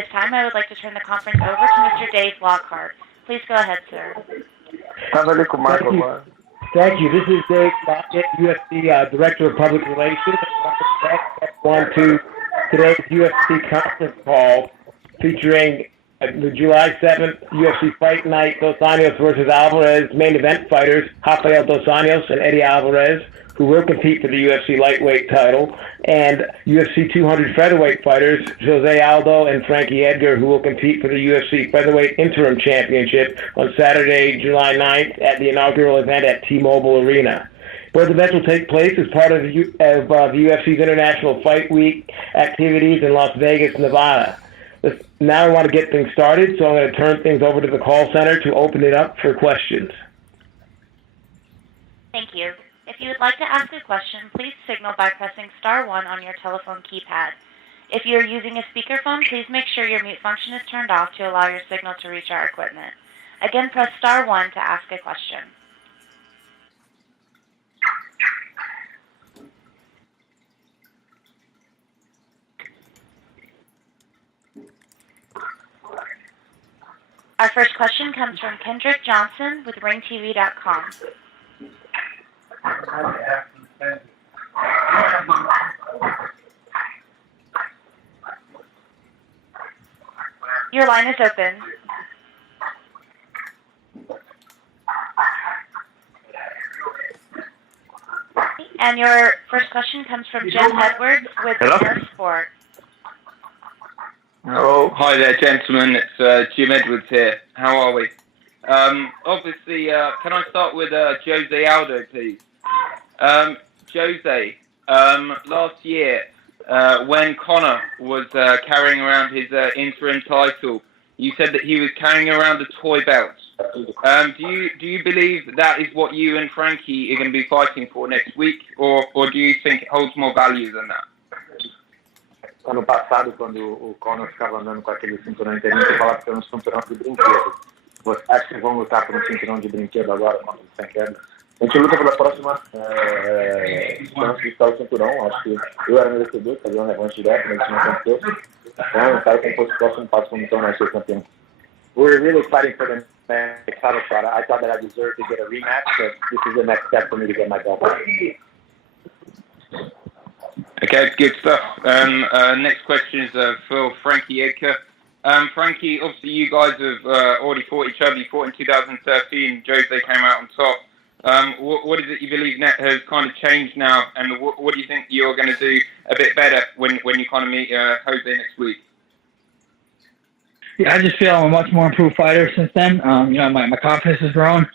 this time, I would like to turn the conference over to Mr. Dave Lockhart. Please go ahead, sir. Thank you. This is Dave Lockhart, UFC Director of Public Relations. Welcome to today's UFC conference call featuring the July 7th UFC Fight Night, Dos Anjos versus Alvarez main event fighters, Rafael Dos Anjos and Eddie Alvarez, who will compete for the UFC lightweight title, and UFC 200 featherweight fighters, Jose Aldo and Frankie Edgar, who will compete for the UFC featherweight interim championship on Saturday, July 9th at the inaugural event at T-Mobile Arena. Both events will take place as part of the UFC's International Fight Week activities in Las Vegas, Nevada. Now I want to get things started, so I'm going to turn things over to the call center to open it up for questions. Thank you. If you would like to ask a question, please signal by pressing star 1 on your telephone keypad. If you are using a speakerphone, please make sure your mute function is turned off to allow your signal to reach our equipment. Again, press star 1 to ask a question. Our first question comes from Kendrick Johnson with ringtv.com. Your line is open. And your first question comes from Jim Edwards with Air Sport. Hello. Hi there, gentlemen. It's Jim Edwards here. How are we? Obviously, can I start with Jose Aldo, please? Jose, last year, when Conor was carrying around his interim title, you said that he was carrying around a toy belt. Do you believe that is what you and Frankie are going to be fighting for next week, or do you think it holds more value than that? Ano passado, quando o Conor ficava andando com aquele cinturão inteirinho, você falava que era um cinturão de brinquedo. Você acha que vão lutar por um cinturão de brinquedo agora contra o Frankie Edgar? A gente luta pela próxima chance de estar o cinturão. Acho que eu era merecedor de fazer uma revanche direto, mas isso não aconteceu. Então, eu quero que fosse o próximo passo para me tornar ser campeão. We're really fighting for the next title shot. I thought that I deserved to get a rematch, but this is the next step for me to get my belt back. Okay, good stuff. Next question is for Frankie Edgar. Frankie, obviously you guys have already fought each other. You fought in 2013. Jose came out on top. What is it you believe has kind of changed now, and what do you think you're going to do a bit better when you kind of meet Jose next week? Yeah, I just feel I'm a much more improved fighter since then. My confidence has grown.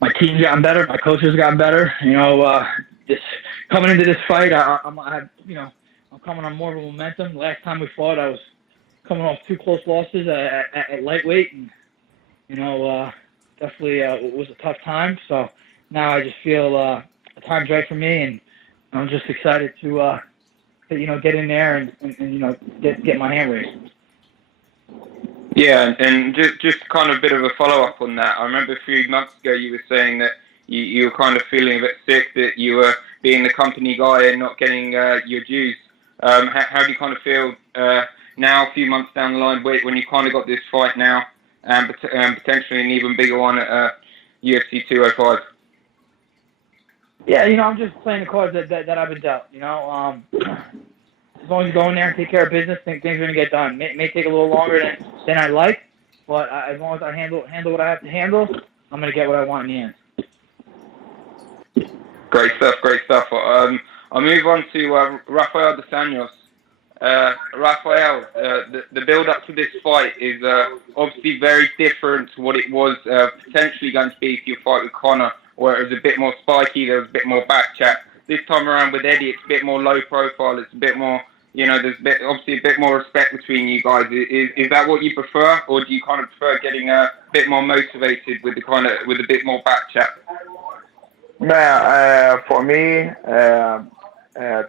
My team's gotten better. My coaches have gotten better. Just coming into this fight, I'm coming on more of a momentum. Last time we fought, I was coming off 2 close losses at lightweight, and definitely it was a tough time. So now I just feel the time's right for me, and I'm just excited to get in there and get my hand raised. Yeah, and just kind of a bit of a follow-up on that. I remember a few months ago you were saying that you were kind of feeling a bit sick, that you were being the company guy and not getting your dues. How do you kind of feel now, a few months down the line, when you kind of got this fight now, and potentially an even bigger one at UFC 205? Yeah, I'm just playing the cards that I've been dealt. As long as you go in there and take care of business, things are going to get done. It may take a little longer than I'd like, but as long as I handle what I have to handle, I'm going to get what I want in the end. Great stuff. I'll move on to Rafael Dos Anjos. Rafael, the build-up to this fight is obviously very different to what it was potentially going to be if you fight with Conor, where it was a bit more spiky, there was a bit more back chat. This time around with Eddie, it's a bit more low profile, it's a bit more, there's obviously a bit more respect between you guys. Is that what you prefer, or do you kind of prefer getting a bit more motivated with a bit more back chat? For me,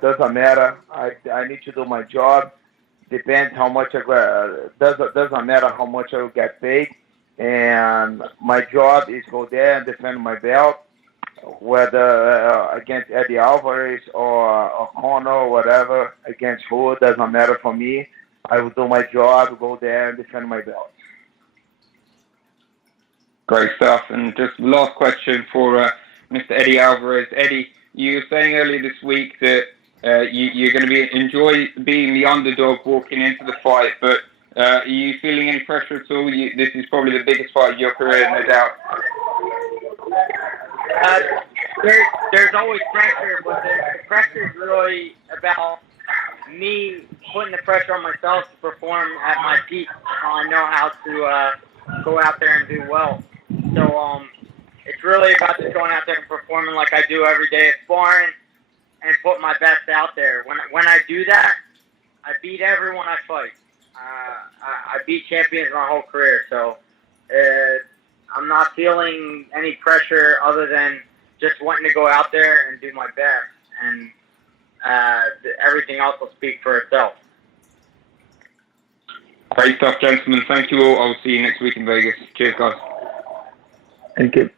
doesn't matter. I need to do my job. Depends how much doesn't matter how much I will get paid. And my job is go there and defend my belt, whether against Eddie Alvarez or Conor or whatever, against who, doesn't matter for me. I will do my job, go there and defend my belt. Great stuff. And just last question for Mr. Eddie Alvarez. Eddie, you were saying earlier this week that you're going to enjoy being the underdog walking into the fight, but are you feeling any pressure at all? This is probably the biggest fight of your career, no doubt. There's always pressure, but the pressure is really about me putting the pressure on myself to perform at my peak. I know how to go out there and do well. So it's really about just going out there and performing like I do every day at sparring and put my best out there. When I do that, I beat everyone I fight. I beat champions my whole career, so I'm not feeling any pressure other than just wanting to go out there and do my best, and everything else will speak for itself. Great stuff, gentlemen. Thank you all. I'll see you next week in Vegas. Cheers, guys. Thank you.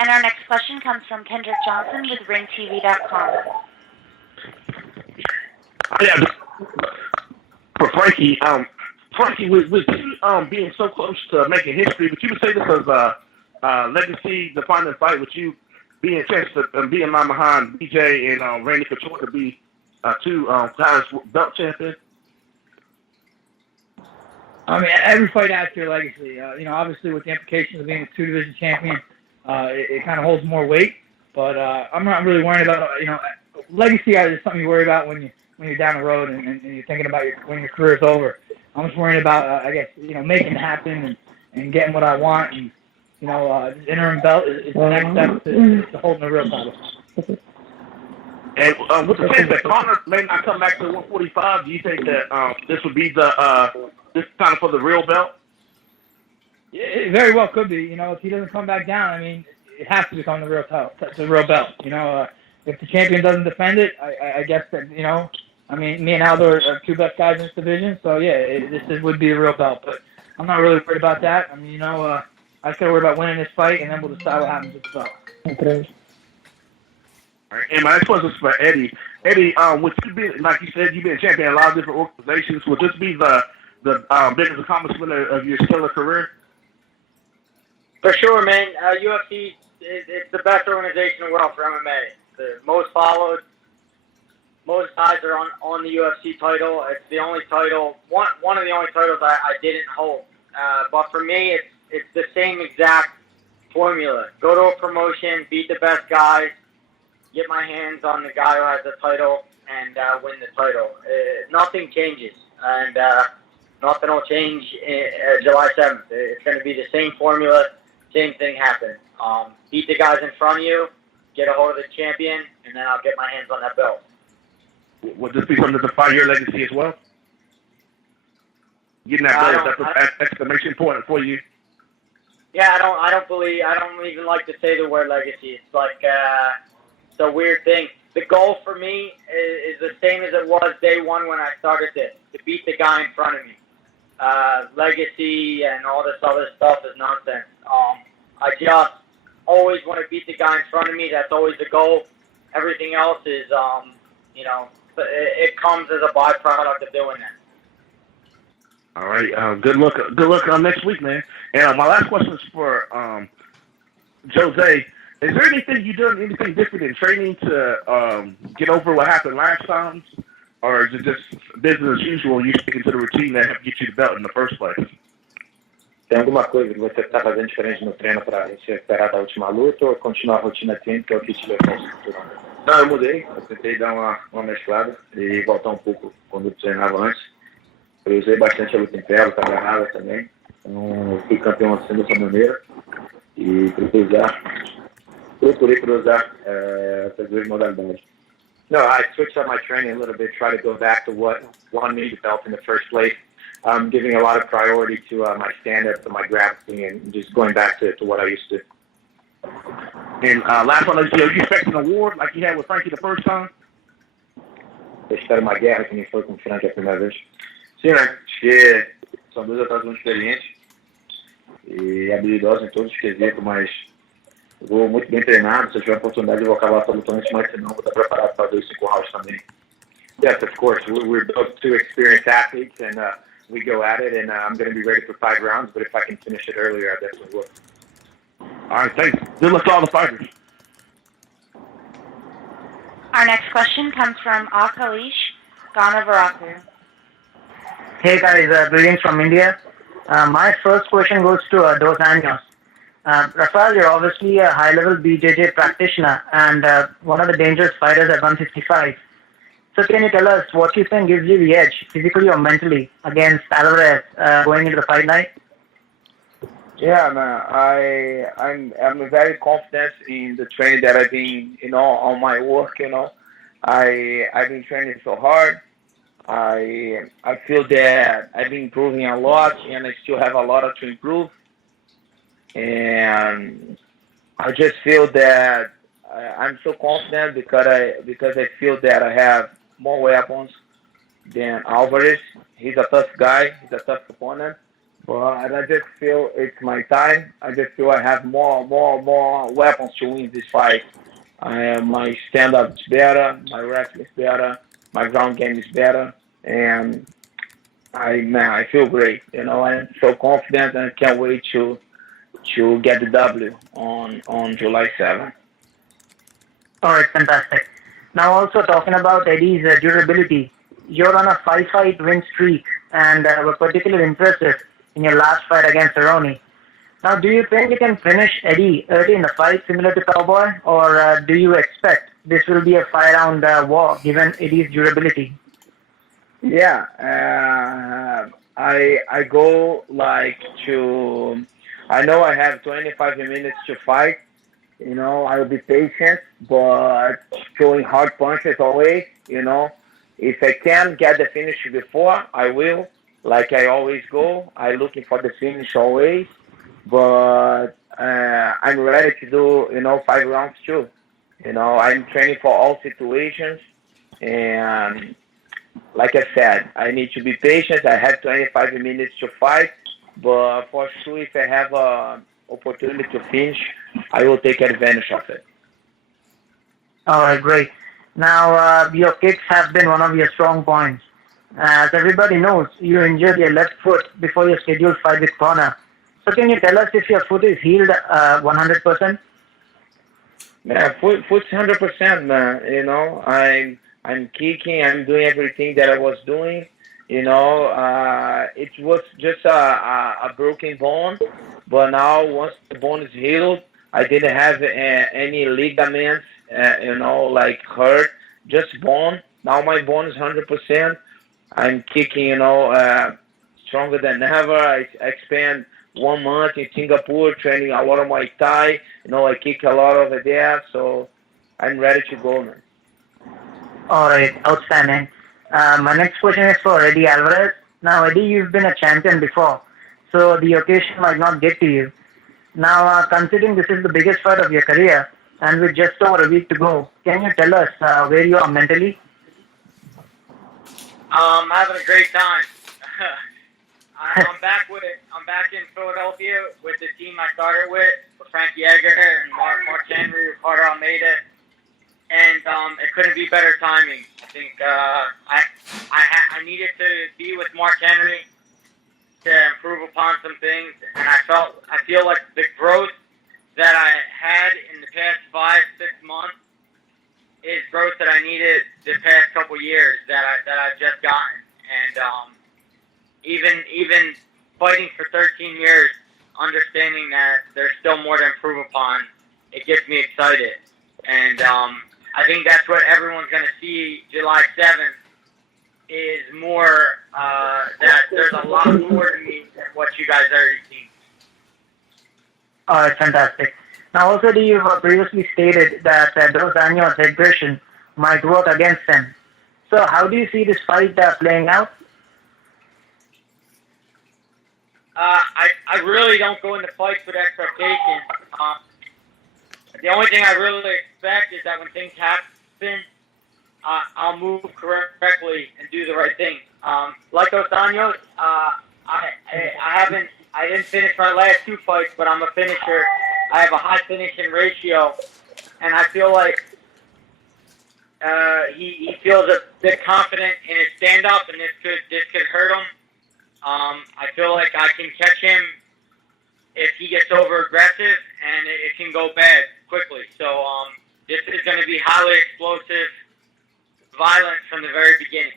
And our next question comes from Kendrick Johnson with ringtv.com. Yeah, for Frankie, Frankie, with you being so close to making history, would you say this as a legacy-defining fight? Would you be in chance to be in line behind BJ and Randy Couture to be two times belt champion? I mean, every fight adds to your legacy. Obviously with the implications of being a two-division champion, it kind of holds more weight. But I'm not really worried about, legacy is something you worry about when you're down the road and you're thinking about when your career is over. I'm just worrying about, making it happen and getting what I want. And, this interim belt is the next step to holding the real title. And with the chance that Conor may not come back to 145, do you think that this would be this kind of for the real belt? It very well could be. If he doesn't come back down, I mean, it has to become the real title, the real belt. If the champion doesn't defend it, I guess that, me and Aldo are two best guys in this division. So, yeah, this would be a real belt. But I'm not really worried about that. I mean, I just got to worry about winning this fight, and then we'll decide what happens with the belt. Okay. All right, and my next question is for Eddie. Eddie, would you be, like you said, you've been champion in a lot of different organizations. Would this be the biggest accomplishment of your stellar career? For sure, man. UFC, it's the best organization in the world for MMA. The most followed. Most guys are on the UFC title. It's the only title, one of the only titles I didn't hold. But for me, it's the same exact formula. Go to a promotion, beat the best guys, get my hands on the guy who has the title, and win the title. Nothing changes, and nothing will change July 7th. It's going to be the same formula, same thing happen. Beat the guys in front of you, get a hold of the champion, and then I'll get my hands on that belt. Would this be something to define your legacy as well? Getting that belt, that's an exclamation point for you. Yeah, I don't even like to say the word legacy. It's like, it's a weird thing. The goal for me is the same as it was day one when I started this, to beat the guy in front of me. Legacy and all this other stuff is nonsense. I just always want to beat the guy in front of me. That's always the goal. Everything else is, it comes as a byproduct of doing that. All right. Good luck on next week, man. And my last question is for Jose. Is there anything anything different in training to get over what happened last time, or is it just business as usual? You sticking to the routine that helped get you the belt in the first place? Tem alguma coisa que você está fazendo diferente no treino para se recuperar da última luta ou continuar a rotina de treino que é o que te levou ao cinturão? Não, eu mudei. Eu tentei dar uma mesclada e voltar pouco quando eu treinava antes. Eu usei bastante a luta em pé, a luta agarrada também. Eu fui campeão assim dessa maneira e procurei usar essas duas modalidades. No, I switched up my training a little bit, try to go back to what won me the belt in the first place. Giving a lot of priority to my stand-up, to my grappling, and just going back to what I used to. And last one, are you expecting an award like you had with Frankie the first time? Eu espero uma guerra que nem foi com o Frankie a primeira vez. Sim, né? Acho que são dois atletas muito experientes e habilidosos em todos os quesitos, mas Vou muito bem treinado. Se eu tiver oportunidade, eu vou acabar lutando esse mais, senão vou estar preparado para 2 5 rounds também. Yes, of course. We're both 2 experienced athletes, and we go at it, and I'm going to be ready for 5 rounds, but if I can finish it earlier, I definitely will. All right, thanks. Good luck to all the fighters. Our next question comes from Akalish Ganavarapu. Hey guys, greetings from India. My first question goes to Dos Anjos. Rafael, you're obviously a high-level BJJ practitioner and one of the dangerous fighters at 165. So can you tell us what you think gives you the edge, physically or mentally, against Alvarez going into the fight night? Yeah, man. I'm very confident in the training that I've been, on my work. I've been training so hard. I feel that I've been improving a lot, and I still have a lot to improve. And I just feel that I'm so confident because I feel that I have more weapons than Alvarez. He's a tough guy. He's a tough opponent. But I just feel it's my time. I just feel I have more weapons to win this fight. My stand-up is better. My wrestling is better. My ground game is better. And I feel great. I'm so confident, and I can't wait to get the W on July 7th. All right, fantastic. Now also talking about Eddie's durability, you're on a 5-fight win streak and were particularly impressive in your last fight against Cerrone. Now, do you think you can finish Eddie early in the fight similar to Cowboy, or do you expect this will be a 5-round war given Eddie's durability? Yeah, I go to. I know I have 25 minutes to fight. I will be patient, but throwing hard punches always. If I can get the finish before, I will. Like I always go, I'm looking for the finish always. But I'm ready to do 5 rounds too. I'm training for all situations, and like I said, I need to be patient. I have 25 minutes to fight, but for sure, if I have an opportunity to finish, I will take advantage of it. All right, great. Now, your kicks have been one of your strong points. As everybody knows, you injured your left foot before your scheduled fight with Conor. So can you tell us if your foot is healed 100%? Yeah, foot's 100%, man. I'm kicking. I'm doing everything that I was doing. It was just a broken bone, but now once the bone is healed, I didn't have any ligaments, hurt, just bone. Now my bone is 100%. I'm kicking, stronger than ever. I spent 1 month in Singapore training a lot of Muay Thai. I kick a lot over there, so I'm ready to go, man. All right, outstanding. My next question is for Eddie Alvarez. Now, Eddie, you've been a champion before, so the occasion might not get to you. Now, considering this is the biggest fight of your career, and with just over a week to go, can you tell us where you are mentally? I'm having a great time. I'm back in Philadelphia with the team I started with Frankie Edgar and Mark Henry, Ricardo Almeida, and it couldn't be better timing. I think I needed to be with Mark Henry to improve upon some things, and I feel like the growth that I had in the past 5-6 months is growth that I needed the past couple years that I've just gotten, and even fighting for 13 years, understanding that there's still more to improve upon, it gets me excited, and I think that's what everyone's going to see July 7th is more that there's a lot more to me than what you guys already seen. All right, fantastic. Now, also, you've previously stated that Dos Anjos' aggression might work against him. So, how do you see this fight playing out? I really don't go into fights with expectations. The only thing I really expect is that when things happen, I'll move correctly and do the right thing. Like Dos Anjos, I didn't finish my last 2 fights, but I'm a finisher I have a high finishing ratio, and I feel like he feels a bit confident in his stand-up, and this could hurt him. I feel like I can catch him if he gets over-aggressive, and it can go bad quickly. So this is going to be highly explosive, violent from the very beginning.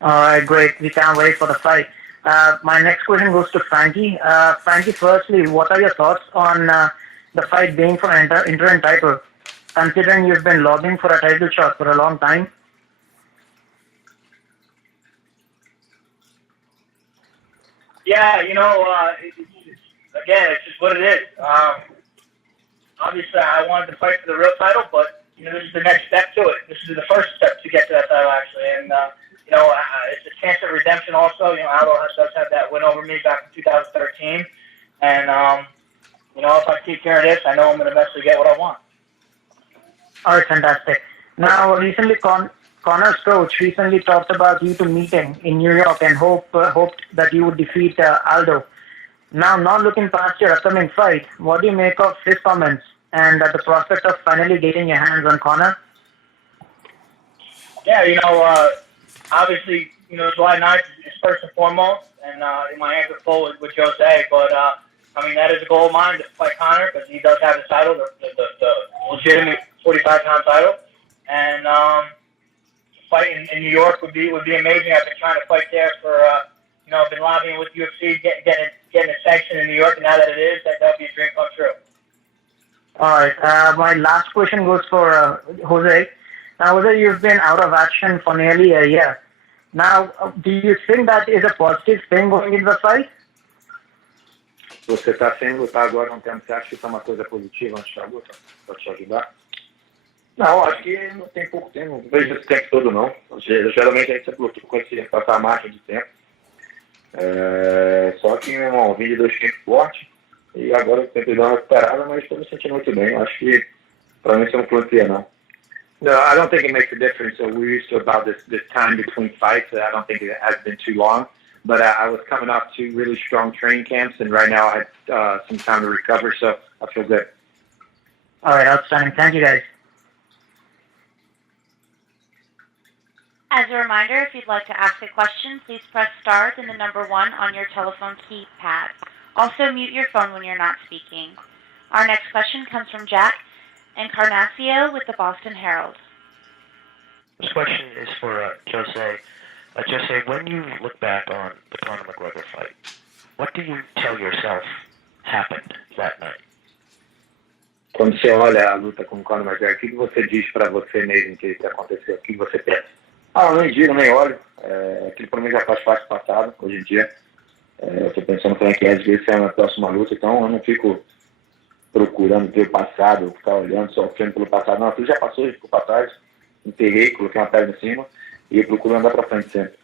All right, great. We can't wait for the fight. My next question goes to Frankie. Frankie, firstly, what are your thoughts on the fight being for an interim title, considering you've been lobbying for a title shot for a long time? Yeah, again, it's just what it is. Obviously, I wanted to fight for the real title, but this is the next step to it. This is the first step to get to that title, actually, and it's a chance of redemption. Also, Aldo does have that win over me back in 2013, and if I take care of this, I know I'm going to eventually get what I want. All right, fantastic. Now, recently, Conor's coach recently talked about you two meeting in New York and hoped that you would defeat Aldo. Now, not looking past your upcoming fight, what do you make of his comments and the prospect of finally getting your hands on Conor? Yeah, obviously, July 9th is first and foremost, and my hands are full with Jose, but that is a goal of mine to fight Conor because he does have the title, the legitimate 45-pound title, and fight in New York would be amazing. I've been trying to fight there for I've been lobbying with UFC, getting a sanction in New York, and now that it is, that would be a dream come true. All right. My last question goes for Jose. Now, Jose, you've been out of action for nearly a year. Now, do you think that is a positive thing going into the fight? Você está sem lutar agora há um tempo, você acha que isso é uma coisa positiva antes da luta? Pode te ajudar? Não, acho que não tem pouco tempo, não vejo esse tempo todo não. Geralmente a gente sempre luta com essa margem de tempo. Só que eu vim de 2 tempos fortes e agora eu tentei dar uma recuperada, mas estou me sentindo muito bem. Acho que para mim isso não influencia não. No, I don't think it makes a difference. We're used to about this time between fights. I don't think it has been too long. But I was coming off 2 really strong training camps, and right now I had some time to recover, so I feel good. All right, outstanding. Thank you, guys. As a reminder, if you'd like to ask a question, please press star then the number 1 on your telephone keypad. Also, mute your phone when you're not speaking. Our next question comes from Jack Encarnacio with the Boston Herald. This question is for Jose. Jose, when you look back on the Conor McGregor fight, what do you tell yourself happened that night? Quando você olha a luta com o Conor McGregor, o que você diz para você mesmo que isso aconteceu? O que você pensa? Eu nem digo, nem olho. Aquilo para mim já faz parte do passado, hoje em dia. Eu estou pensando também que às vezes é uma próxima luta, então eu não fico procurando ver o passado, ficar olhando, sofrendo pelo passado. Não, aquilo já passou, já ficou para trás. Enterrei, coloquei uma pedra em cima e eu procuro andar para frente sempre.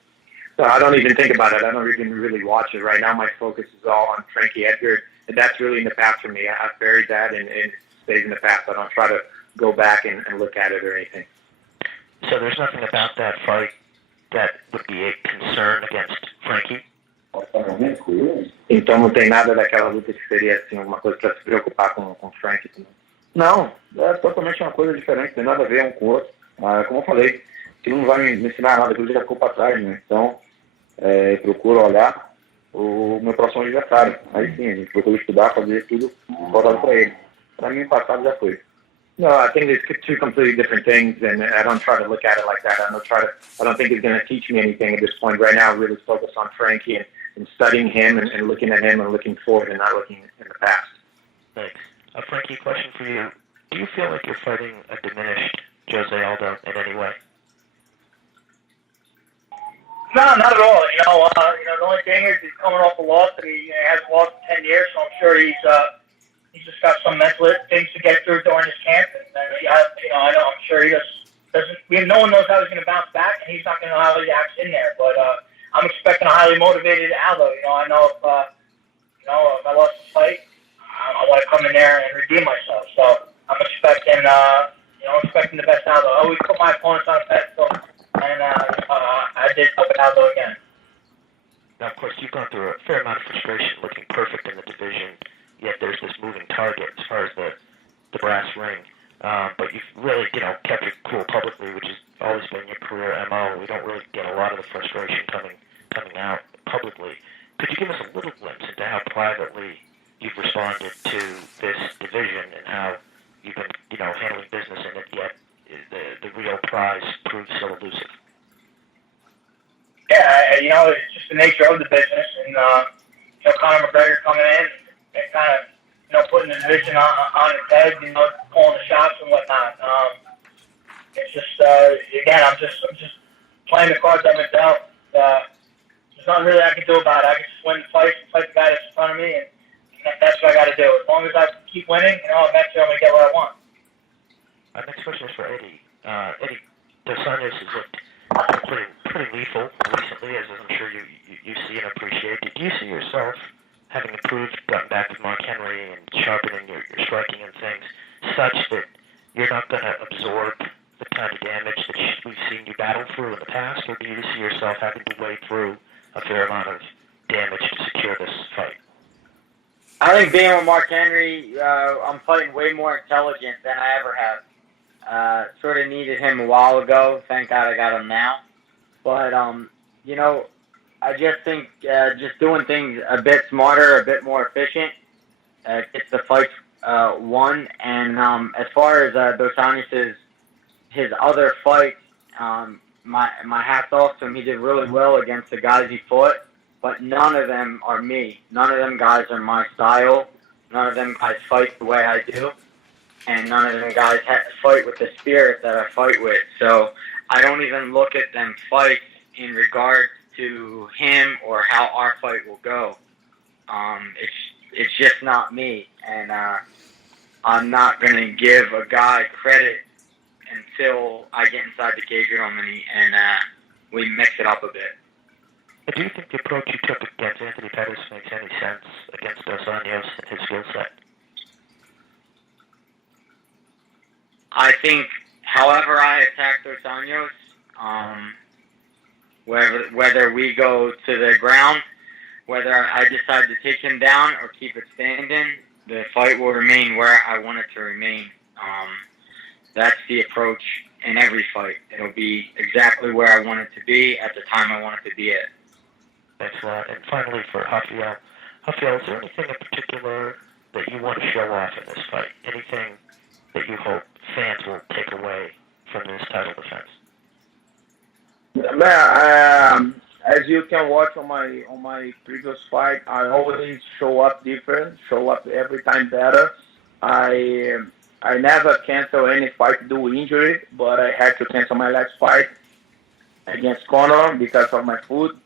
So I don't even think about it. I don't even really watch it. Right now my focus is all on Frankie Edgar, and that's really in the past for me. I've buried that and it stays in the past. I don't try to go back and look at it or anything. So there's nothing about that fight that would be a concern against Frankie? Então não tem nada daquela luta que seria assim, uma coisa para se preocupar com o Frankie? Não, é totalmente uma coisa diferente, tem nada a ver um com o outro. Como eu falei, aquilo não vai me ensinar nada, aquilo já ficou para trás, né? Então, eu procuro olhar o meu próximo adversário. Aí sim, a gente procura estudar, fazer tudo voltado para ele. Para mim, o passado já foi. No, I think it's 2 completely different things, and I don't try to look at it like that. I don't think it's going to teach me anything at this point. Right now, I'm really focused on Frankie and studying him and looking at him and looking forward and not looking in the past. Thanks. Frankie, question for you. Do you feel like you're fighting a diminished Jose Aldo in any way? No, not at all. The only thing is he's coming off a loss, and he hasn't lost in 10 years, so I'm sure he's just got some mental things to get through during his camp. And I'm sure he doesn't. No one knows how he's going to bounce back, and he's not going to know how he acts in there. But I'm expecting a highly motivated Aldo. I know if I lost the fight, I want to come in there and redeem myself. So I'm expecting the best Aldo. I always put my opponents on a pedestal, and I did up with Aldo again. Now, of course, you've gone through a fair amount of frustration looking perfect in the division yet there's this moving target as far as the brass ring. But you've really, kept it cool publicly, which has always been your career MO. We don't really get a lot of the frustration coming out publicly. Could you give us a little glimpse into how privately you've responded to this division and how you've been, handling business in it, yet the real prize proves so elusive? Yeah, it's just the nature of the business, and Conor McGregor coming in and kind of, putting the division on its head, calling the shots and whatnot. It's just, again, I'm just playing the cards I'm dealt. There's nothing really I can do about it. I can just win the fight the guy that's in front of me, and that's what I got to do. As long as I keep winning, eventually I'm going to get what I want. Our next question is for Eddie. Eddie, Dos Anjos has looked pretty lethal recently, as I'm sure you see and appreciate. Did you see yourself having improved, gotten back with Mark Henry and sharpening your striking and things, such that you're not going to absorb the kind of damage that we've seen you battle through in the past, or do you see yourself having to wade through a fair amount of damage to secure this fight? I think being with Mark Henry, I'm fighting way more intelligent than I ever have. Sort of needed him a while ago. Thank God I got him now. But, I just think just doing things a bit smarter, a bit more efficient, gets the fight won. And as far as Dos Anjos' his other fights, my hat's off to him. He did really well against the guys he fought, but none of them are me. None of them guys are my style. None of them guys fight the way I do. And none of them guys fight with the spirit that I fight with. So I don't even look at them fights in regards to him or how our fight will go. It's just not me. And I'm not going to give a guy credit until I get inside the cage with him and we mix it up a bit. Do you think the approach you took against Anthony Pettis makes any sense against Dos Anjos and his skill set? I think, however I attack Dos Anjos, whether we go to the ground, whether I decide to take him down or keep it standing, the fight will remain where I want it to remain. That's the approach in every fight. It'll be exactly where I want it to be at the time I want it to be at. Thanks a lot. And finally, for Rafael. Rafael, is there anything in particular that you want to show off in this fight? Anything that you hope fans will take away from this title defense? Man, as you can watch on my previous fight, I always show up different, show up every time better. I never cancel any fight due to injury, but I had to cancel my last fight against Conor because of my foot.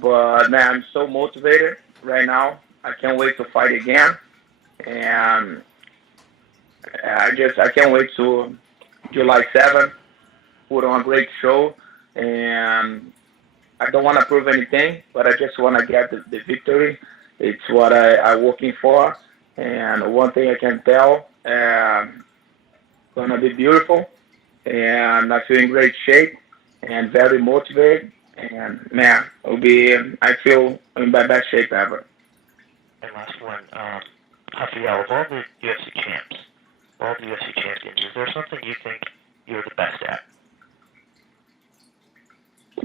But man, I'm so motivated right now. I can't wait to fight again, and I can't wait to July 7th, put on a great show. And I don't want to prove anything, but I just want to get the victory. It's what I'm working for. And one thing I can tell, gonna be beautiful, and I feel in great shape and very motivated. And man, I feel in my best shape ever. And last one, Rafael, of all the UFC champs, all the UFC champions, is there something you think you're the best at?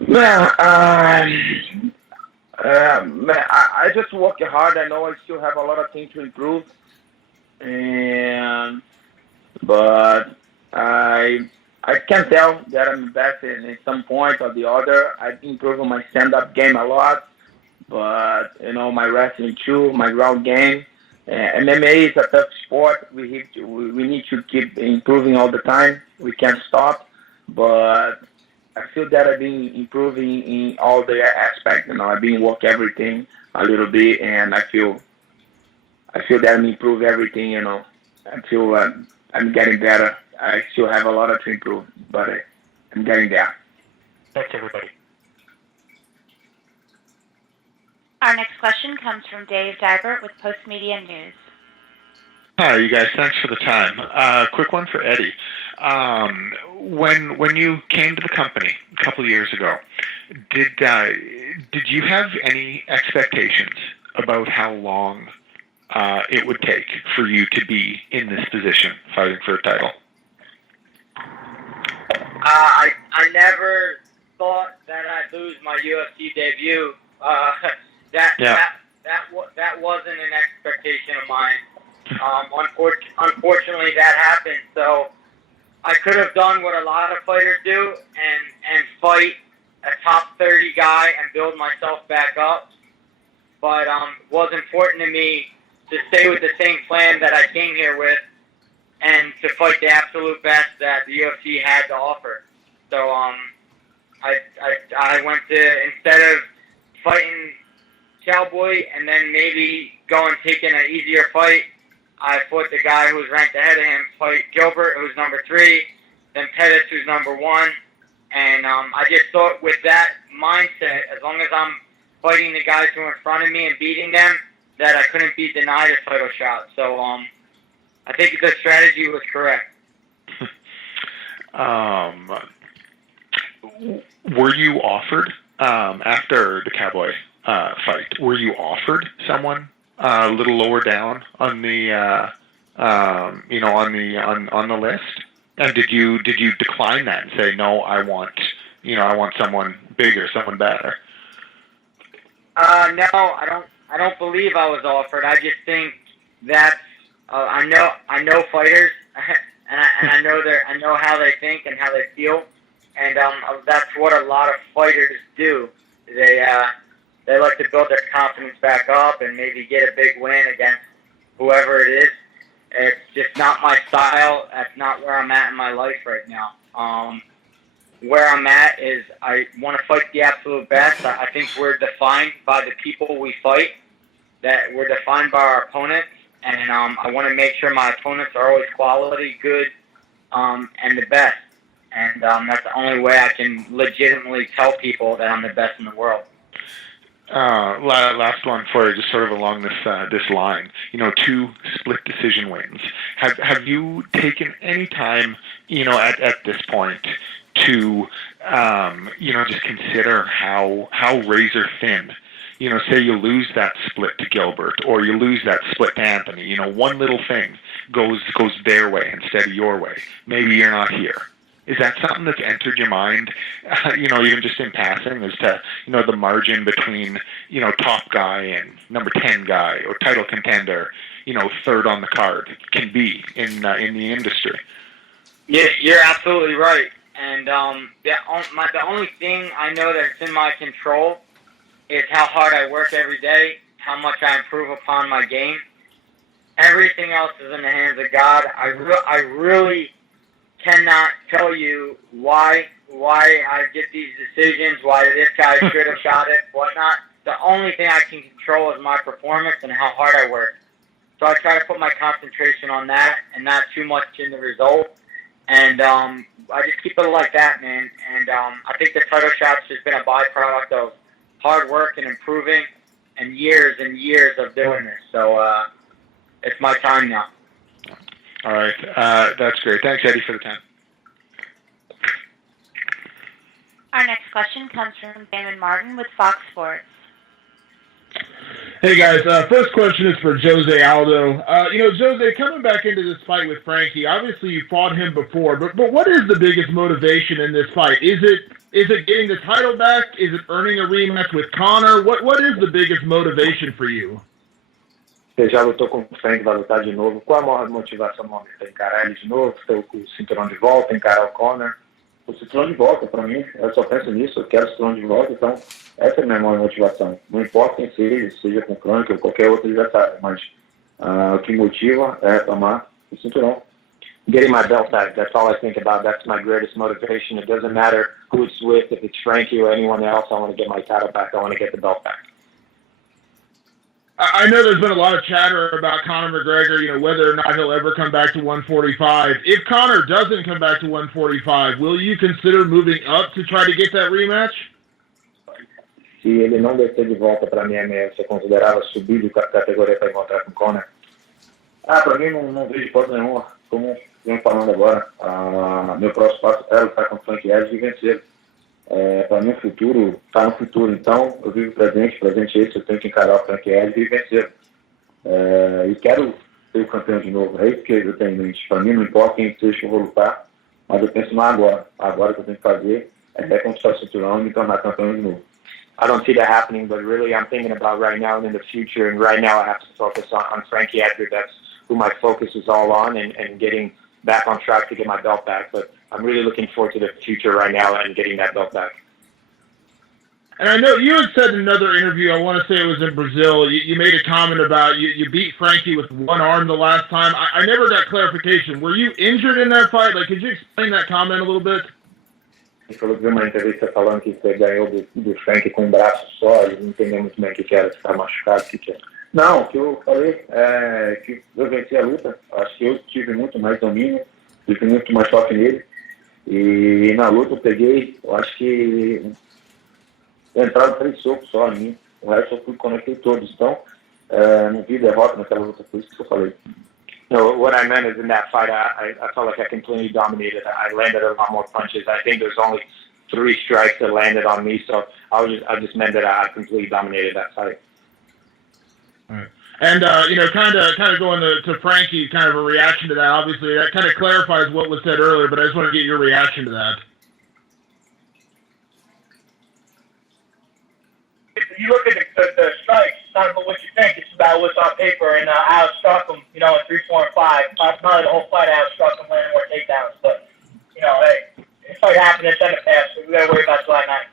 Man, I just work hard. I know I still have a lot of things to improve, but I can tell that I'm best in some point or the other. I've been improving my stand-up game a lot, but my wrestling too, my ground game. MMA is a tough sport. We need to keep improving all the time. We can't stop, but I feel that I've been improving in all the aspects. I've been working everything a little bit, and I feel that I'm improving everything. I feel I'm getting better. I still have a lot to improve, but I'm getting there. Thanks, everybody. Our next question comes from Dave Dybert with Post Media News. Hi, you guys. Thanks for the time. Quick one for Eddie. When you came to the company a couple of years ago, did you have any expectations about how long it would take for you to be in this position, fighting for a title? I never thought that I'd lose my UFC debut. That wasn't an expectation of mine. Unfortunately, that happened. So I could have done what a lot of fighters do and fight a top 30 guy and build myself back up. But it was important to me to stay with the same plan that I came here with and to fight the absolute best that the UFC had to offer. So I went to, instead of fighting Cowboy and then maybe taking an easier fight, I fought the guy who was ranked ahead of him, fight Gilbert, who's number 3, then Pettis, who's number 1. And I just thought with that mindset, as long as I'm fighting the guys who are in front of me and beating them, that I couldn't be denied a title shot. So I think the strategy was correct. Were you offered, after the Cowboy fight, were you offered someone a little lower down on the on the list? And did you decline that and say, no, I want someone bigger, someone better? No, I don't believe I was offered. I just think that I know fighters, and I know how they think and how they feel, and that's what a lot of fighters do. They like to build their confidence back up and maybe get a big win against whoever it is. It's just not my style. That's not where I'm at in my life right now. Where I'm at is I want to fight the absolute best. I think we're defined by the people we fight, that we're defined by our opponents, and I want to make sure my opponents are always quality, good, and the best. And that's the only way I can legitimately tell people that I'm the best in the world. Last one for you, just sort of along this line. 2 split decision wins. Have you taken any time, at this point, to just consider how razor thin, say you lose that split to Gilbert or you lose that split to Anthony, one little thing goes their way instead of your way. Maybe you're not here. Is that something that's entered your mind, even just in passing, as to, the margin between, top guy and number 10 guy or title contender, third on the card can be in the industry? Yeah, you're absolutely right. And the only thing I know that's in my control is how hard I work every day, how much I improve upon my game. Everything else is in the hands of God. I really cannot tell you why I get these decisions, why this guy should have got it, whatnot. The only thing I can control is my performance and how hard I work. So I try to put my concentration on that and not too much in the result. And I just keep it like that, man. And I think the title shot's just been a byproduct of hard work and improving and years of doing this. So it's my time now. All right. That's great. Thanks, Eddie, for the time. Our next question comes from Damon Martin with Fox Sports. Hey, guys. First question is for Jose Aldo. Jose, coming back into this fight with Frankie, obviously you fought him before, but what is the biggest motivation in this fight? Is it getting the title back? Is it earning a rematch with Conor? What is the biggest motivation for you? Você já lutou com o Frank, vai lutar de novo. Qual a maior motivação do momento? Encarar ele de novo, ter o cinturão de volta, encarar o Conor? O cinturão de volta, para mim, eu só penso nisso, eu quero o cinturão de volta, então essa é a minha maior motivação. Não importa quem seja com o Frank ou qualquer outro adversário, mas o que motiva é tomar o cinturão. Getting my belt back, that's all I think about. That's my greatest motivation. It doesn't matter who it's with, if it's Frankie or anyone else, I want to get my title back, I want to get the belt back. I know there's been a lot of chatter about Conor McGregor, whether or not he'll ever come back to 145. If Conor doesn't come back to 145, will you consider moving up to try to get that rematch? Se ele não descer de volta para mim, você considerava subir de categoria para encontrar com o Conor? Para mim não vejo hipótese nenhuma. Como venho falando agora, meu próximo passo é lutar com o Frankie Edgar e vencer. Para mim o futuro está no futuro, então eu vivo presente é esse, eu tenho que encarar o Frankie Edgar e vencer. E quero ser o campeão de novo. É isso que eu tenho em mente. Para mim, não importa quem seja que eu vou lutar, mas eu penso no agora. Agora que eu tenho que fazer é conquistar o cinturão e me tornar campeão de novo. I don't see that happening, but really I'm thinking about right now and in the future, and right now I have to focus on Frankie Edgar. That's who my focus is all on, and getting back on track to get my belt back. But I'm really looking forward to the future right now and getting that belt back. And I know you had said in another interview, I want to say it was in Brazil, you made a comment about you beat Frankie with one arm the last time. I never got clarification. Were you injured in that fight? Like, could you explain that comment a little bit? Ele falou que viu uma entrevista falando que você ganhou do Frank com um braço só, ele não entendeu muito bem o que era, ficar machucado, o que era. Não, o que eu falei é que eu venci a luta, acho que eu tive muito mais domínio, tive muito mais toque nele, e na luta eu peguei, eu acho que entraram 3 socos só em mim, o resto eu conectei todos, então não vi derrota naquela luta, por isso que eu falei. No, what I meant is in that fight, I felt like I completely dominated. I landed a lot more punches. I think there's only 3 strikes that landed on me, so I just meant that I completely dominated that fight. All right. And kind of going to Frankie, kind of a reaction to that. Obviously, that kind of clarifies what was said earlier, but I just want to get your reaction to that. If you look at the strikes, it's not about what you think. It's about what's on paper. And I outstruck him, in 3, 4, and 5. Probably the whole fight I outstruck him, landing more takedowns. But, hey, this fight happened in center pass, so we got to worry about July 9th.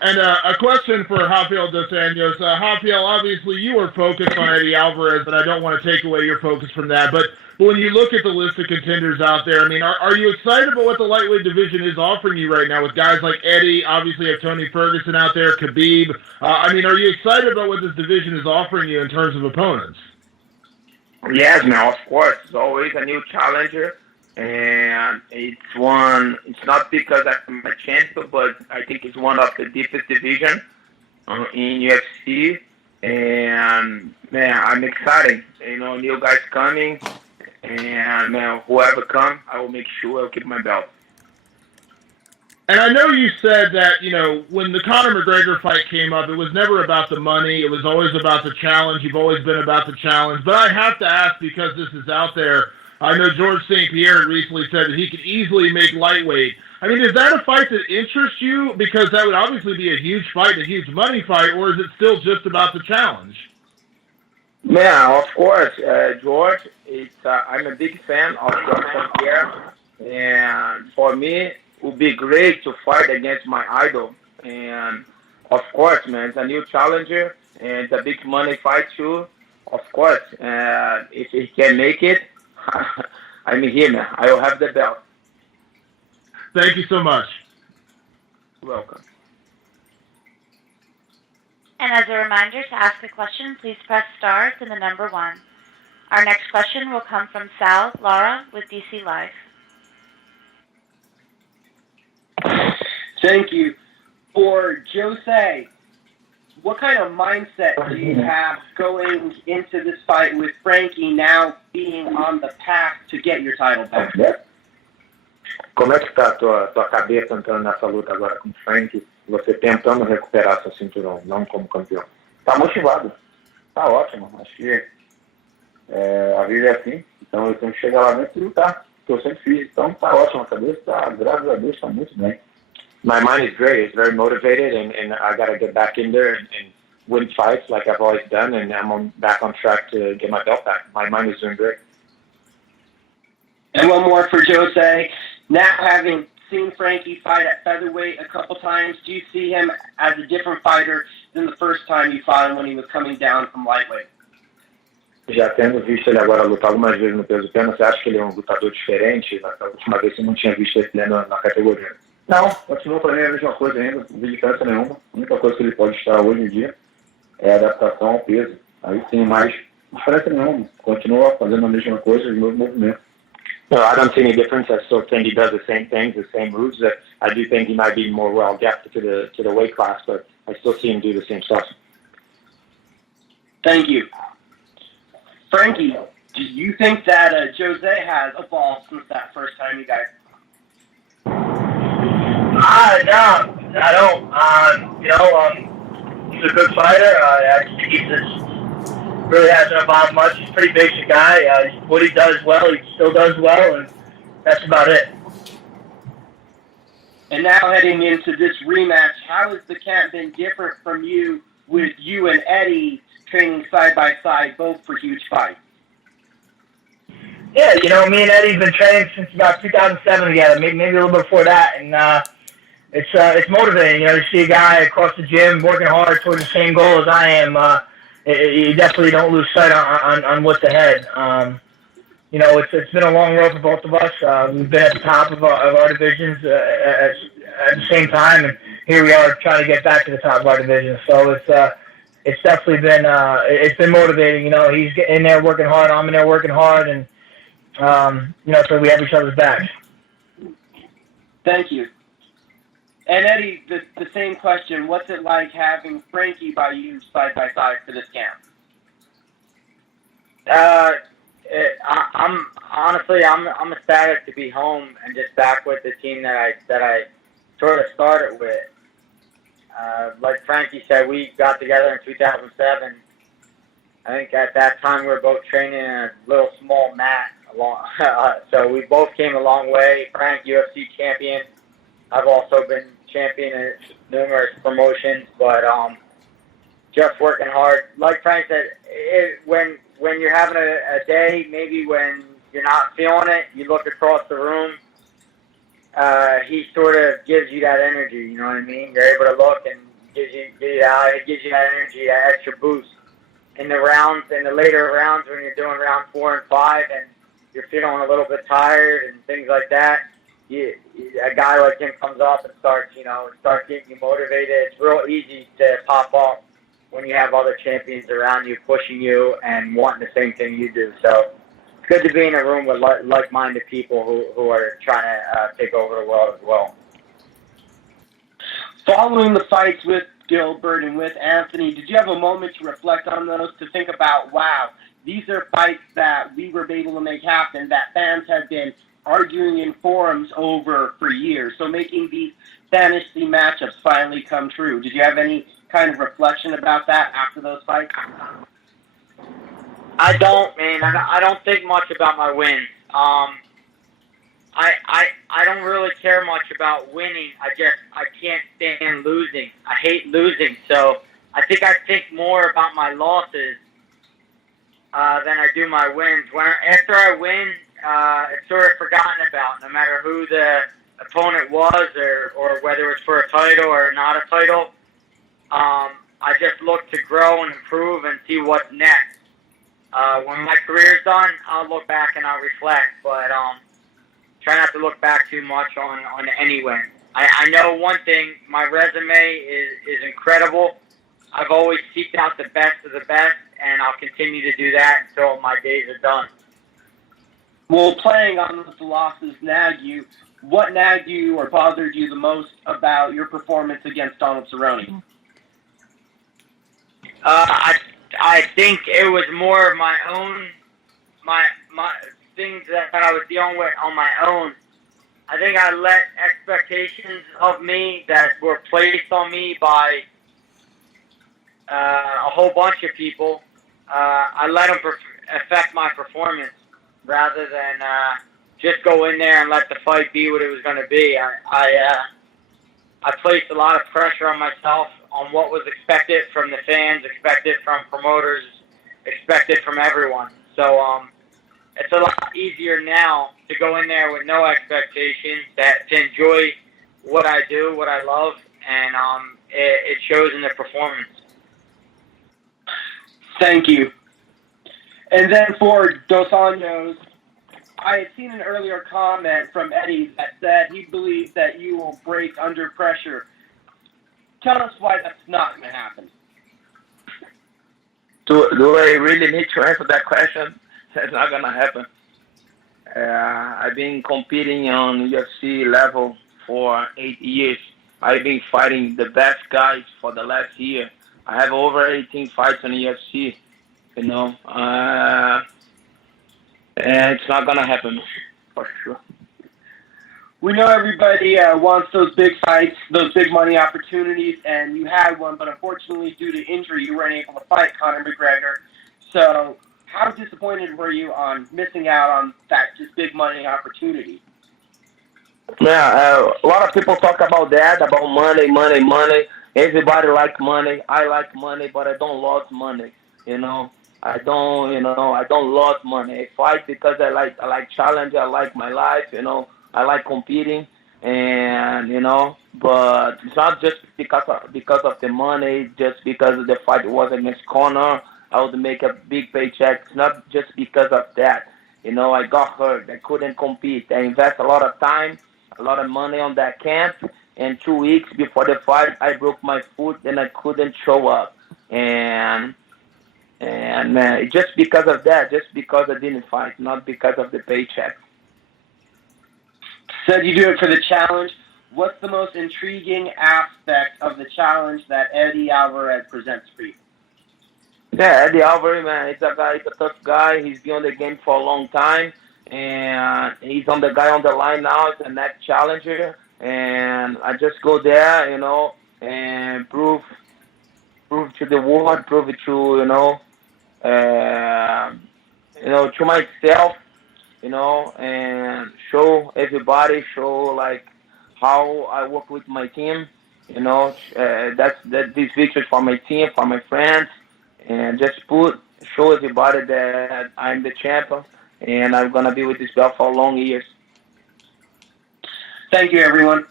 And a question for Rafael dos Anjos. Rafael, obviously you were focused on Eddie Alvarez, and I don't want to take away your focus from that. But when you look at the list of contenders out there, I mean, are you excited about what the lightweight division is offering you right now with guys like Eddie? Obviously, you have Tony Ferguson out there, Khabib. Are you excited about what this division is offering you in terms of opponents? Yes, man, of course. It's always a new challenger. And it's not because I'm a champion, but I think it's one of the deepest division in UFC. And, man, I'm excited. New guys coming. And, man, whoever comes, I will make sure I'll keep my belt. And I know you said that, when the Conor McGregor fight came up, it was never about the money. It was always about the challenge. You've always been about the challenge. But I have to ask, because this is out there, I know George St. Pierre recently said that he could easily make lightweight. I mean, is that a fight that interests you? Because that would obviously be a huge fight, a huge money fight, or is it still just about the challenge? Yeah, of course, George. I'm a big fan of George St. Pierre, and for me, it would be great to fight against my idol. And of course, man, it's a new challenger, and it's a big money fight too. Of course, if he can make it, I'm here, man. I will have the belt. Thank you so much. You're welcome. And as a reminder, to ask a question, please press star then the number 1. Our next question will come from Sal Lara with DC Live. Thank you. For Jose, what kind of mindset do you have going into this fight with Frankie now being on the path to get your title back? Como é que está a tua cabeça entrando nessa luta agora com o Frank? Você tentando recuperar seu cinturão, não como campeão. Está motivado. Está ótimo. Acho que a vida é assim. Então eu tenho que chegar lá dentro e lutar. Que eu sempre fiz. Então está ótimo. A cabeça está, graças a Deus, está muito bem. My mind is great. It's very motivated, and I got to get back in there and win fights like I've always done, and I'm back on track to get my belt back. My mind is doing great. And one more for Jose. Now having seen Frankie fight at featherweight a couple times, do you see him as a different fighter than the first time you fought him when he was coming down from lightweight? Já tendo visto ele agora lutar algumas vezes no peso pena, você acha que ele é um lutador diferente? Na última vez você não tinha visto ele na categoria. Não, continua para mim a mesma coisa ainda, não vi diferença nenhuma. A única coisa que ele pode estar hoje em dia é a adaptação ao peso. Aí sim, mais diferença nenhuma. Continua fazendo a mesma coisa, o mesmo movimento. No, I don't see any difference. I still think he does the same things, the same moves. I do think he might be more well adapted to the weight class, but I still see him do the same stuff. Thank you. Frankie, do you think that Jose has evolved since that first time you guys? No, I don't. He's a good fighter. I think he's really hasn't evolved much. He's a pretty basic guy. What he does well, he still does well, and that's about it. And now heading into this rematch, how has the camp been different from you with you and Eddie training side by side, both for huge fights? Yeah, me and Eddie's been training since about 2007 together, maybe a little bit before that, and it's motivating. You see a guy across the gym working hard towards the same goal as I am. You definitely don't lose sight on what's ahead. It's been a long road for both of us. We've been at the top of our divisions at the same time, and here we are trying to get back to the top of our division. So it's definitely been motivating. He's in there working hard, I'm in there working hard, and so we have each other's backs. Thank you. And Eddie, the same question. What's it like having Frankie by you side by side for this camp? I'm ecstatic to be home and just back with the team that I sort of started with. Like Frankie said, we got together in 2007. I think at that time we were both training in a little small mat. So we both came a long way. Frank, UFC champion. I've also been champion in numerous promotions, but just working hard. Like Frank said, when you're having a day, maybe when you're not feeling it, you look across the room. He sort of gives you that energy. You know what I mean? You're able to look and it gives you that energy, that extra boost in the later rounds when you're doing round 4 and 5, and you're feeling a little bit tired and things like that. A guy like him comes up and starts getting you motivated. It's real easy to pop up when you have other champions around you, pushing you and wanting the same thing you do. So it's good to be in a room with like-minded people who are trying to take over the world as well. Following the fights with Gilbert and with Anthony, did you have a moment to reflect on those, to think about, wow, these are fights that we were able to make happen, that fans have been arguing in forums over for years, so making these fantasy matchups finally come true? Did you have any kind of reflection about that after those fights? I don't, man. I don't think much about my wins. I don't really care much about winning. I can't stand losing. I hate losing. So I think more about my losses than I do my wins. After I win, it's sort of forgotten about, no matter who the opponent was or whether it's for a title or not a title. I just look to grow and improve and see what's next. When my career's done, I'll look back and I'll reflect, but try not to look back too much on any win. I know one thing, my resume is incredible. I've always seeked out the best of the best, and I'll continue to do that until my days are done. Well, playing on those losses nagged you. What nagged you or bothered you the most about your performance against Donald Cerrone? I think it was more of my own, my things that I was dealing with on my own. I think I let expectations of me that were placed on me by a whole bunch of people. I let them affect my performance rather than just go in there and let the fight be what it was going to be. I placed a lot of pressure on myself on what was expected from the fans, expected from promoters, expected from everyone. So it's a lot easier now to go in there with no expectations, to enjoy what I do, what I love, and it shows in the performance. Thank you. And then for Dos Anjos, I had seen an earlier comment from Eddie that said he believes that you will break under pressure. Tell us why that's not going to happen. Do I really need to answer that question? That's not going to happen. I've been competing on UFC level for 8 years. I've been fighting the best guys for the last year. I have over 18 fights on UFC, and it's not going to happen for sure. We know everybody wants those big fights, those big money opportunities, and you had one, but unfortunately due to injury, you weren't able to fight Conor McGregor. So how disappointed were you on missing out on that just big money opportunity? Yeah, a lot of people talk about that, about money. Everybody like money. I like money, but I don't love money. You know, I don't love money. I fight because I like challenge. I like my life. You know, I like competing, and but it's not just because of the money. Just because the fight was against Conor, I would make a big paycheck. It's not just because of that. I got hurt. I couldn't compete. I invest a lot of time, a lot of money on that camp, and 2 weeks before the fight, I broke my foot and I couldn't show up. And man, just because of that, just because I didn't fight, not because of the paycheck. Said you do it for the challenge. What's the most intriguing aspect of the challenge that Eddie Alvarez presents for you? Yeah, Eddie Alvarez, man, he's a tough guy. He's been on the game for a long time, and he's on the guy on the line now. It's the next challenger, and I just go there, and prove to the world, prove it to to myself, and show everybody, show how I work with my team. That's these victories for my team, for my friends. And just show everybody that I'm the champion, and I'm gonna be with this belt for long years. Thank you, everyone.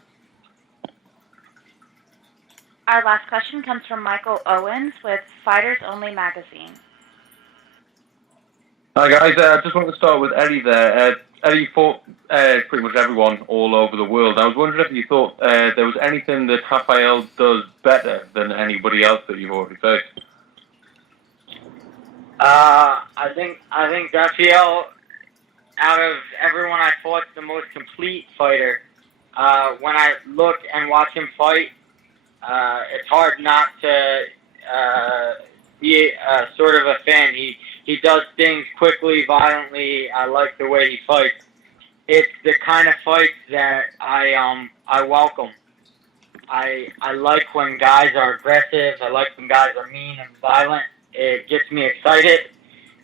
Our last question comes from Michael Owens with Fighters Only Magazine. Hi guys, I just want to start with Eddie there. Eddie fought pretty much everyone all over the world. I was wondering if you thought there was anything that Rafael does better than anybody else that you've already faced. I think Rafael, out of everyone I fought, is the most complete fighter. When I look and watch him fight, it's hard not to be sort of a fan. He does things quickly, violently. I like the way he fights. It's the kind of fight that I welcome. I like when guys are aggressive. I like when guys are mean and violent. It gets me excited,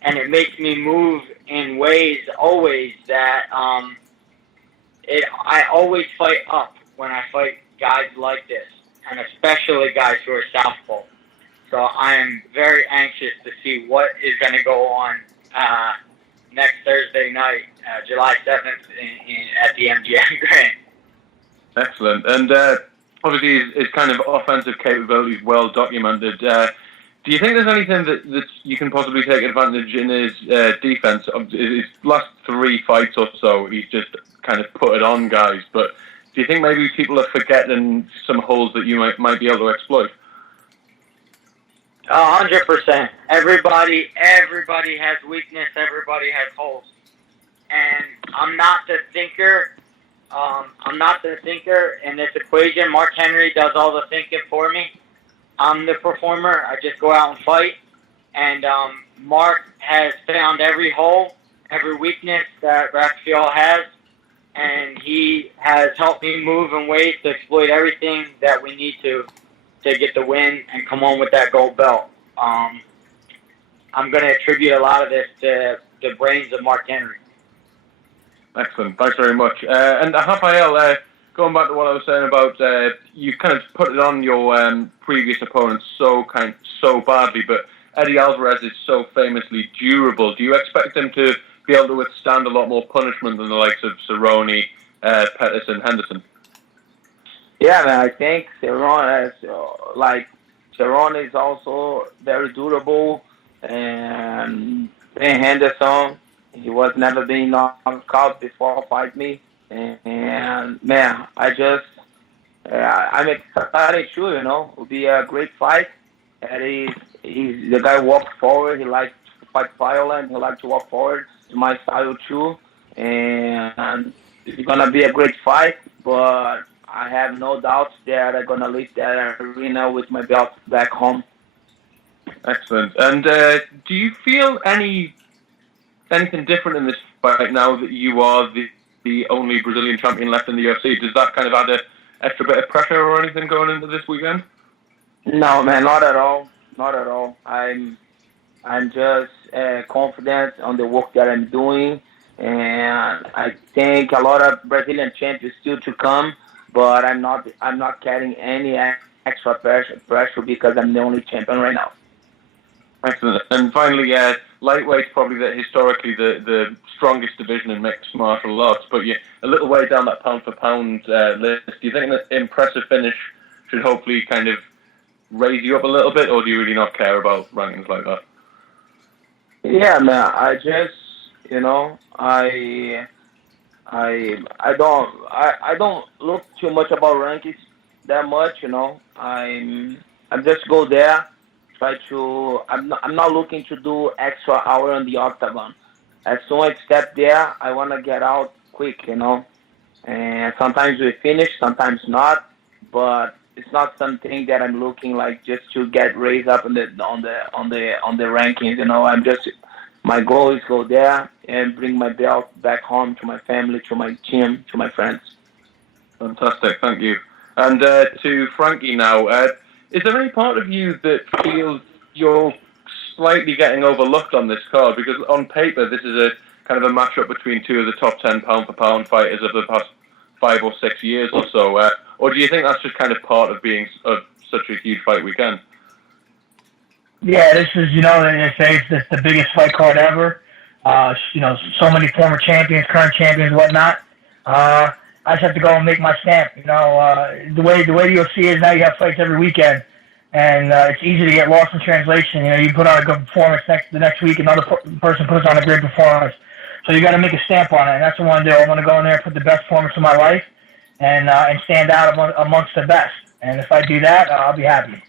and it makes me move in ways always that I always fight up when I fight guys like this, and especially guys who are southpaw. So I am very anxious to see what is going to go on next Thursday night, July 7th, at the MGM Grand. Excellent. And obviously his kind of offensive capabilities well documented. Do you think there's anything that you can possibly take advantage in his defense? His last 3 fights or so, he's just kind of put it on guys. But do you think maybe people are forgetting some holes that you might be able to exploit? 100%. Everybody has weakness. Everybody has holes. And I'm not the thinker. In this equation. Mark Henry does all the thinking for me. I'm the performer. I just go out and fight. And Mark has found every hole, every weakness that Rafael has, and he has helped me move in ways to exploit everything that we need to get the win and come on with that gold belt. I'm going to attribute a lot of this to the brains of Mark Henry. Excellent. Thanks very much. And Rafael, going back to what I was saying about you kind of put it on your previous opponents so badly, but Eddie Alvarez is so famously durable. Do you expect him to be able to withstand a lot more punishment than the likes of Cerrone, Pettis, and Henderson? Yeah, man, I think Cerrone is also very durable, and Henderson, he was never been knocked out before fight me. And man, I'm excited too. It'll be a great fight. And he's the guy walks forward. He likes to fight violent. He likes to walk forward. It's my style too. And it's gonna be a great fight. But I have no doubts that I'm gonna leave that arena with my belt back home. Excellent. And do you feel anything different in this fight now that you are the only Brazilian champion left in the UFC? Does that kind of add an extra bit of pressure or anything going into this weekend? No, man, not at all. Not at all. I'm just confident on the work that I'm doing, and I think a lot of Brazilian champions still to come. But I'm not carrying any extra pressure because I'm the only champion right now. Excellent. And finally, lightweight's probably historically the strongest division in mixed martial arts, but you're a little way down that pound-for-pound list. Do you think that impressive finish should hopefully kind of raise you up a little bit, or do you really not care about rankings like that? Yeah, man. I just, I don't look too much about rankings that much, I'm just go there. I'm not looking to do extra hour on the octagon. As soon as I step there, I want to get out quick, And sometimes we finish, sometimes not. But it's not something that I'm looking like just to get raised up on the rankings. I'm just, my goal is go there and bring my belt back home to my family, to my team, to my friends. Fantastic, thank you. And to Frankie now. Is there any part of you that feels you're slightly getting overlooked on this card? Because on paper, this is a kind of a matchup between two of the top 10 pound-for-pound fighters of the past 5 or 6 years or so. Or do you think that's just kind of part of being such a huge fight weekend? Yeah, this is, they say it's the biggest fight card ever. So many former champions, current champions, whatnot. I just have to go and make my stamp. The way the UFC is now, you have fights every weekend, and it's easy to get lost in translation. You put on a good performance the next week, another person puts on a great performance. So you got to make a stamp on it, and that's what I want to do. I want to go in there and put the best performance of my life, and stand out amongst the best. And if I do that, I'll be happy.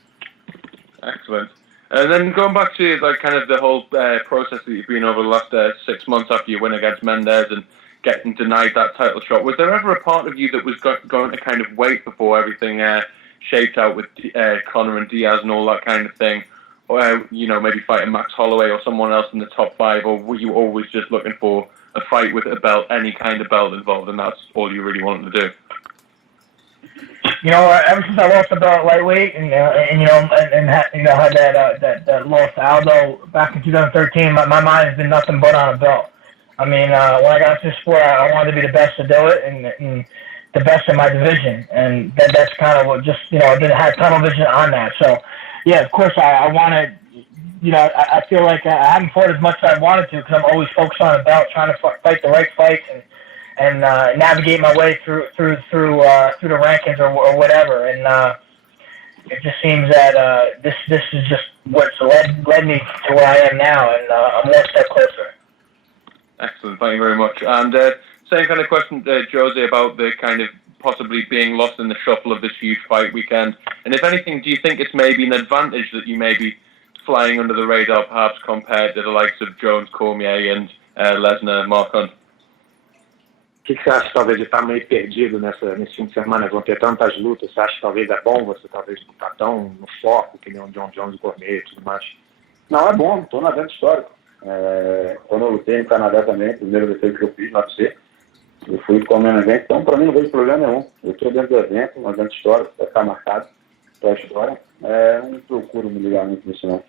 Excellent. And then going back to kind of the whole process that you've been over the last 6 months after your win against Mendes and getting denied that title shot, was there ever a part of you that was going to kind of wait before everything shaped out with Conor and Diaz and all that kind of thing? Or, maybe fighting Max Holloway or someone else in the top 5, or were you always just looking for a fight with a belt, any kind of belt involved, and that's all you really wanted to do? Ever since I lost the belt at lightweight and had that loss to Aldo back in 2013, my mind has been nothing but on a belt. I mean, when I got into the sport, I wanted to be the best to do it and the best in my division, and that's kind of what I didn't have tunnel vision on that. So, yeah, of course, I wanted. I feel like I haven't fought as much as I wanted to because I'm always focused on a belt, trying to fight the right fights and navigate my way through the rankings or whatever. And it just seems that this is just what's led me to where I am now, and I'm one step closer. Excellent, thank you very much. And same kind of question, Jose, about the kind of possibly being lost in the shuffle of this huge fight weekend. And if anything, do you think it's maybe an advantage that you may be flying under the radar, perhaps compared to the likes of Jones, Cormier, and Lesnar, Mark Hunt? O que você acha, talvez, de estar meio perdido nesse fim de semana? Vão ter tantas lutas. Você acha que talvez é bom você talvez não estar tão no foco que nem o John Jones, o Cormier e tudo mais? Não, é bom. Estou no evento histórico. Quando eu lutei no Canadá também, o primeiro defeito que eu fiz no UFC, eu fui comer no evento, então para mim não vejo problema nenhum. Eu estou dentro do evento, um evento histórico, vai ficar marcado para a história. Não procuro me ligar muito nisso, não.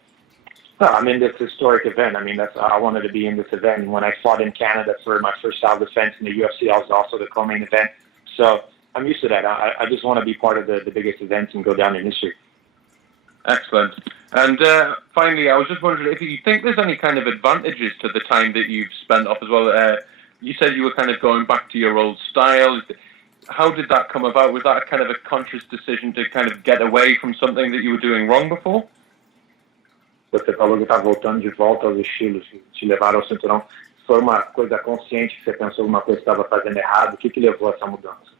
No, I mean, this historic event. I mean, I wanted to be in this event. And when I fought in Canada for my first title defense in the UFC, I was also the co-main event. So I'm used to that. I just want to be part of the biggest events and go down in history. Excellent. And finally, I was just wondering if you think there's any kind of advantages to the time that you've spent off as well. You said you were kind of going back to your old style. How did that come about? Was that a kind of a conscious decision to kind of get away from something that you were doing wrong before? Você falou que está voltando de volta aos estilos que te levaram ao cinturão. Foi uma coisa consciente que você pensou alguma coisa que estava fazendo errado? O que levou a essa mudança?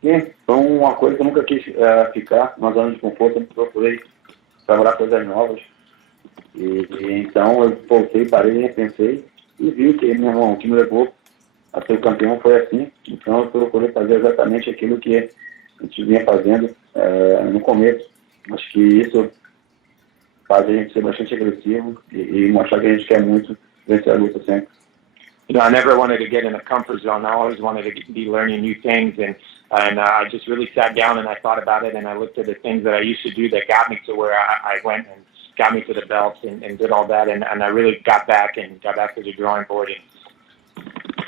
Sim, foi uma coisa que eu nunca quis ficar na zona de conforto. Eu procurei trabalhar coisas novas. E então eu voltei, parei, repensei e vi que meu irmão, o que me levou a ser o campeão foi assim. Então eu procurei fazer exatamente aquilo que a gente vinha fazendo no começo. Acho que isso faz a gente ser bastante agressivo e mostrar que a gente quer muito vencer a luta sempre. I never wanted to get in a comfort zone. I always wanted to be learning new things, and I just really sat down and I thought about it, and I looked at the things that I used to do that got me to where I went, got me to the belts and did all that, and I really got back to the drawing board and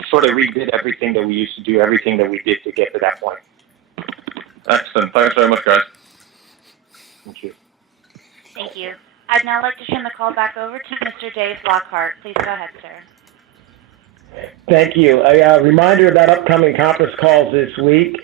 sort of redid everything that we used to do, everything that we did to get to that point. Excellent. Thanks very much, guys. Thank you. Thank you. I'd now like to turn the call back over to Mr. Dave Lockhart. Please go ahead, sir. Thank you. A reminder about upcoming conference calls this week.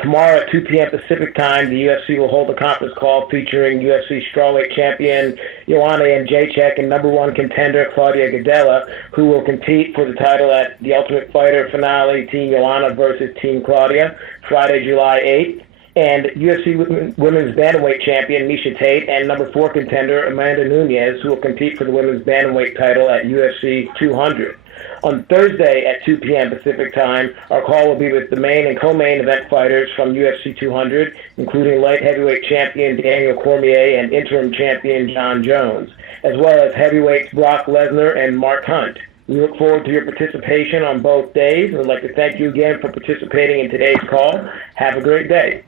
Tomorrow at 2 p.m. Pacific Time, the UFC will hold a conference call featuring UFC strawweight champion Joanna Jędrzejczyk and number one contender Claudia Gadelha, who will compete for the title at the Ultimate Fighter finale, Team Joanna versus Team Claudia, Friday, July 8th. And UFC women's bantamweight champion Miesha Tate and number 4 contender Amanda Nunes, who will compete for the women's bantamweight title at UFC 200. On Thursday at 2 p.m. Pacific Time, our call will be with the main and co-main event fighters from UFC 200, including light heavyweight champion Daniel Cormier and interim champion John Jones, as well as heavyweights Brock Lesnar and Mark Hunt. We look forward to your participation on both days and would like to thank you again for participating in today's call. Have a great day.